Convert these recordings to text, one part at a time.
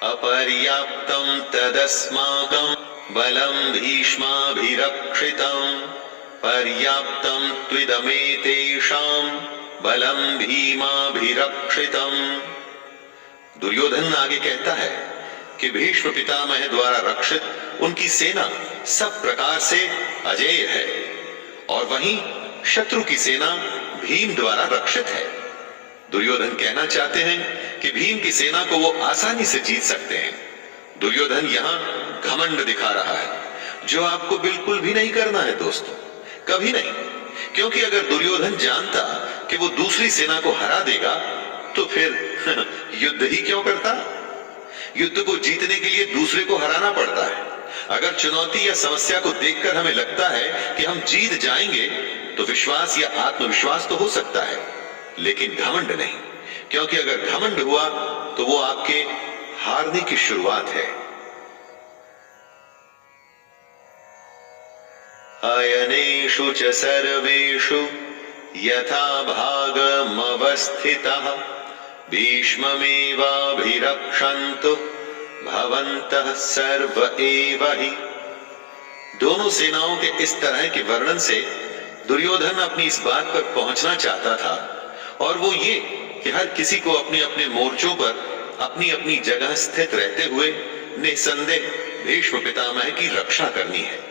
अपर्याप्तं तदस्माकं बलं भीष्माभिरक्षितं पर्याप्तं त्विदमेतेषां बलं भीमाभिरक्षितं। दुर्योधन आगे कहता है कि भीष्म पितामह द्वारा रक्षित उनकी सेना सब प्रकार से अजेय है और वहीं शत्रु की सेना भीम द्वारा रक्षित है। दुर्योधन कहना चाहते हैं कि भीम की सेना को वो आसानी से जीत सकते हैं। दुर्योधन यहां घमंड दिखा रहा है जो आपको बिल्कुल भी नहीं करना है दोस्तों, कभी नहीं। क्योंकि अगर दुर्योधन जानता कि वो दूसरी सेना को हरा देगा तो फिर युद्ध ही क्यों करता। युद्ध को जीतने के लिए दूसरे को हराना पड़ता है। अगर चुनौती या समस्या को देखकर हमें लगता है कि हम जीत जाएंगे तो विश्वास या आत्मविश्वास तो हो सकता है, लेकिन घमंड नहीं। क्योंकि अगर घमंड हुआ तो वो आपके हारने की शुरुआत है। अयनेषु च सर्वेषु यथा भागमवस्थितः भीष्ममेवाभिरक्षन्तु भवन्तः सर्व एव हि। दोनों सेनाओं के इस तरह के वर्णन से दुर्योधन अपनी इस बात पर पहुंचना चाहता था, और वो ये कि हर किसी को अपने अपने मोर्चों पर अपनी अपनी जगह स्थित रहते हुए निसंदेह भीष्म पितामह की रक्षा करनी है।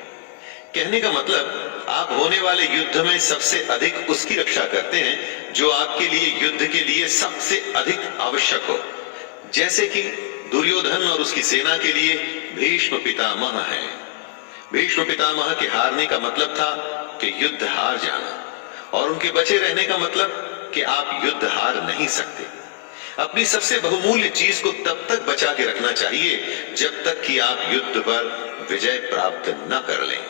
कहने का मतलब आप होने वाले युद्ध में सबसे अधिक उसकी रक्षा करते हैं जो आपके लिए युद्ध के लिए सबसे अधिक आवश्यक हो। जैसे कि दुर्योधन और उसकी सेना के लिए भीष्म पितामह है। भीष्म पितामह के हारने का मतलब था कि युद्ध हार जाना, और उनके बचे रहने का मतलब कि आप युद्ध हार नहीं सकते। अपनी सबसे बहुमूल्य चीज को तब तक बचा के रखना चाहिए जब तक कि आप युद्ध पर विजय प्राप्त न कर लें।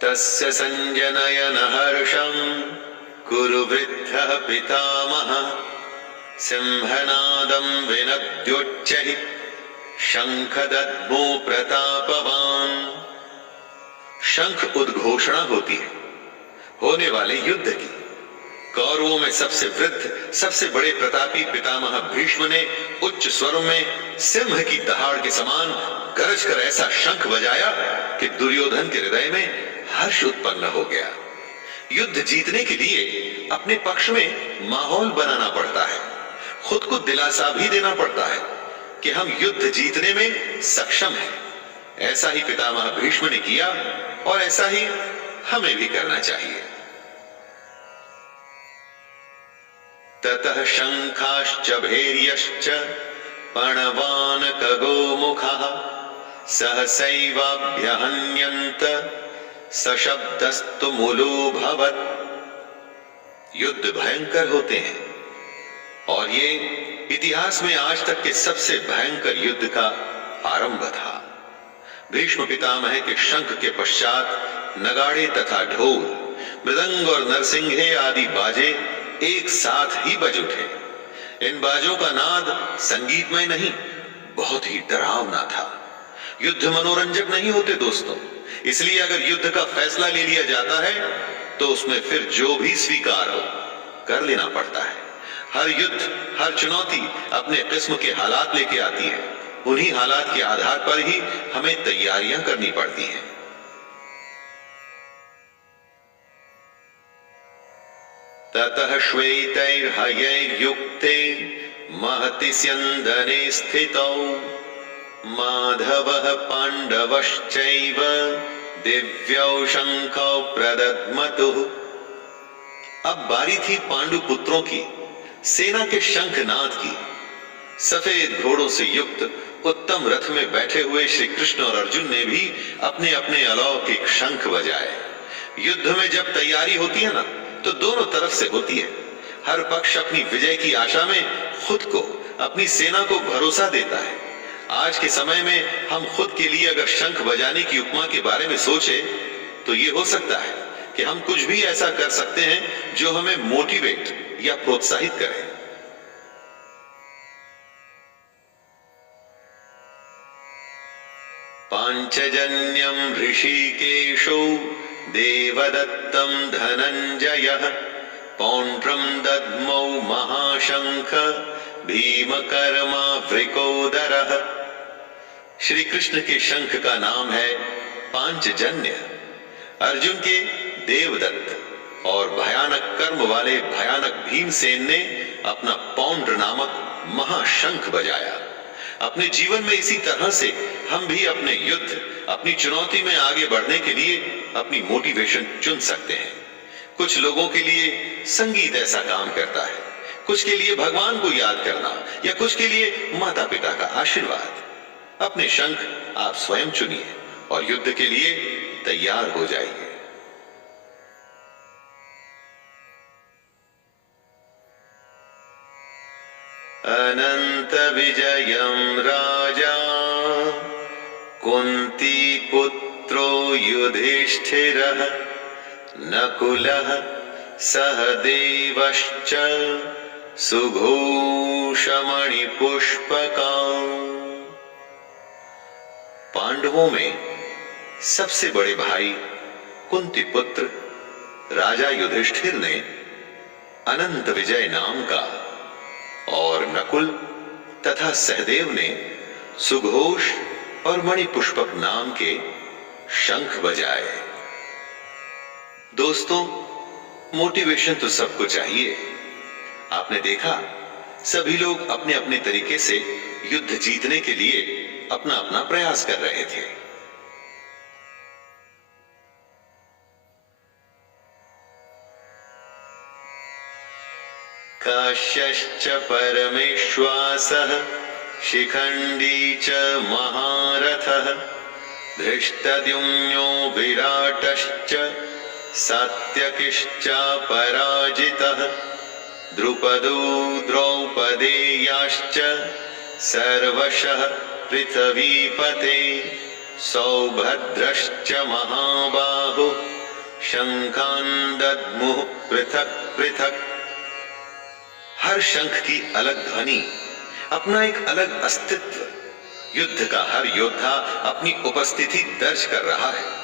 तस्य संजनयन हर्षं कुरु वृद्धः पितामहः सिंहनादं विनद्योच्चैः शंखदद्मो प्रतापवान। शंख उद्घोषणा होती है होने वाले युद्ध की। कौरवों में सबसे वृद्ध सबसे बड़े प्रतापी पितामह भीष्म ने उच्च स्वरों में सिंह की दहाड़ के समान गरज कर ऐसा शंख बजाया कि दुर्योधन के हृदय में हर्ष उत्पन्न हो गया। युद्ध जीतने के लिए अपने पक्ष में माहौल बनाना पड़ता है, खुद को दिलासा भी देना पड़ता है कि हम युद्ध जीतने में सक्षम हैं। ऐसा ही पितामह भीष्म ने किया और ऐसा ही हमें भी करना चाहिए। ततः शंखाश्च भैर्यश्च पणवान कगोमुखः सहसैवाभ्यहन्यन्त सशब्दस्तु मूलोऽभवत्। युद्ध भयंकर होते हैं और ये इतिहास में आज तक के सबसे भयंकर युद्ध का आरंभ था। भीष्म पितामह के शंख के पश्चात नगाड़े तथा ढोल, मृदंग और नरसिंहे आदि बाजे एक साथ ही बज उठे। इन बाजों का नाद संगीतमय नहीं, बहुत ही डरावना था। युद्ध मनोरंजक नहीं होते दोस्तों, इसलिए अगर युद्ध का फैसला ले लिया जाता है तो उसमें फिर जो भी स्वीकार हो कर लेना पड़ता है। हर युद्ध, हर चुनौती अपने किस्म के हालात लेके आती है। उन्हीं हालात के आधार पर ही हमें तैयारियां करनी पड़ती हैं। ततः श्वेतैर्हयैर्युक्ते महति स्यन्दने स्थितौ माधवः पाण्डवश्चैव दिव्यौ शंखौ प्रदद्मतुः। अब बारी थी पांडु पुत्रों की सेना के शंखनाद की। सफेद घोड़ों से युक्त उत्तम रथ में बैठे हुए श्री कृष्ण और अर्जुन ने भी अपने अपने अलौकिक शंख बजाए। युद्ध में जब तैयारी होती है ना तो दोनों तरफ से होती है। हर पक्ष अपनी विजय की आशा में खुद को, अपनी सेना को भरोसा देता है। आज के समय में हम खुद के लिए अगर शंख बजाने की उपमा के बारे में सोचे तो ये हो सकता है कि हम कुछ भी ऐसा कर सकते हैं जो हमें मोटिवेट या प्रोत्साहित करे। पांचजन्यम ऋषिकेशो देवदत्तम धनंजयः पौंड्रम दद्मौ महाशंख भीमकर्मा वृकोदरः। श्री कृष्ण के शंख का नाम है पांचजन्य। अर्जुन के देवदत्त और भयानक कर्म वाले भयानक भीमसेन ने अपना पौंड नामक महाशंख बजाया। अपने जीवन में इसी तरह से हम भी अपने युद्ध, अपनी चुनौती में आगे बढ़ने के लिए अपनी मोटिवेशन चुन सकते हैं। कुछ लोगों के लिए संगीत ऐसा काम करता है, कुछ के लिए भगवान को याद करना, या कुछ के लिए माता पिता का आशीर्वाद। अपने शंख आप स्वयं चुनिए और युद्ध के लिए तैयार हो जाइए। अनंत विजयम राजा कुंती पुत्रो युधिष्ठिरः नकुलः सहदेवश्च सुघोषमणि पुष्पकाम्। पांडवों में सबसे बड़े भाई कुंती पुत्र राजा युधिष्ठिर ने अनंत विजय नाम का और नकुल तथा सहदेव ने सुघोष और मणिपुष्पक नाम के शंख बजाए। दोस्तों, मोटिवेशन तो सबको चाहिए। आपने देखा सभी लोग अपने अपने तरीके से युद्ध जीतने के लिए अपना अपना प्रयास कर रहे थे। काश्यश्च परमेश्वासः शिखंडी च महारथः धृष्टद्युम्नो विराटश्च सात्यकिश्च पराजितः द्रुपदो द्रौपदेयाश्च सर्वशः पृथ्वीपते सौभद्रश्च महाबाहुः शंखान् दद्मुः पृथक् पृथक्। हर शंख की अलग ध्वनि, अपना एक अलग अस्तित्व। युद्ध का हर योद्धा अपनी उपस्थिति दर्ज कर रहा है।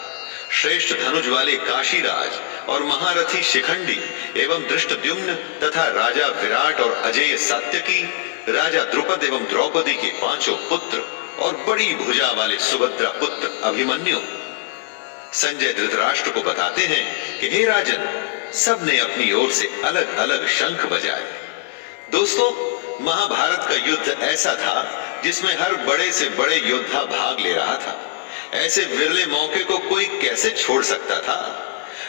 श्रेष्ठ धनुष वाले काशीराज और महारथी शिखंडी एवं धृष्टद्युम्न तथा राजा विराट और अजेय सात्यकी, राजा द्रुपद एवं द्रौपदी के पांचों पुत्र और बड़ी भुजा वाले सुभद्रा पुत्र अभिमन्यु। संजय धृतराष्ट्र को बताते हैं कि हे राजन, सबने अपनी ओर से अलग अलग शंख बजाए। दोस्तों, महाभारत का युद्ध ऐसा था जिसमें हर बड़े से बड़े योद्धा भाग ले रहा था। ऐसे विरले मौके को कोई कैसे छोड़ सकता था।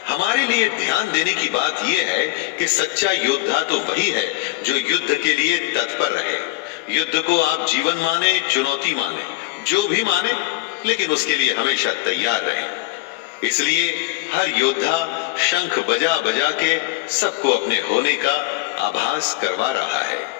हमारे लिए ध्यान देने की बात यह है कि सच्चा योद्धा तो वही है जो युद्ध के लिए तत्पर रहे। युद्ध को आप जीवन माने, चुनौती माने, जो भी माने, लेकिन उसके लिए हमेशा तैयार रहें। इसलिए हर योद्धा शंख बजा बजा के सबको अपने होने का आभास करवा रहा है।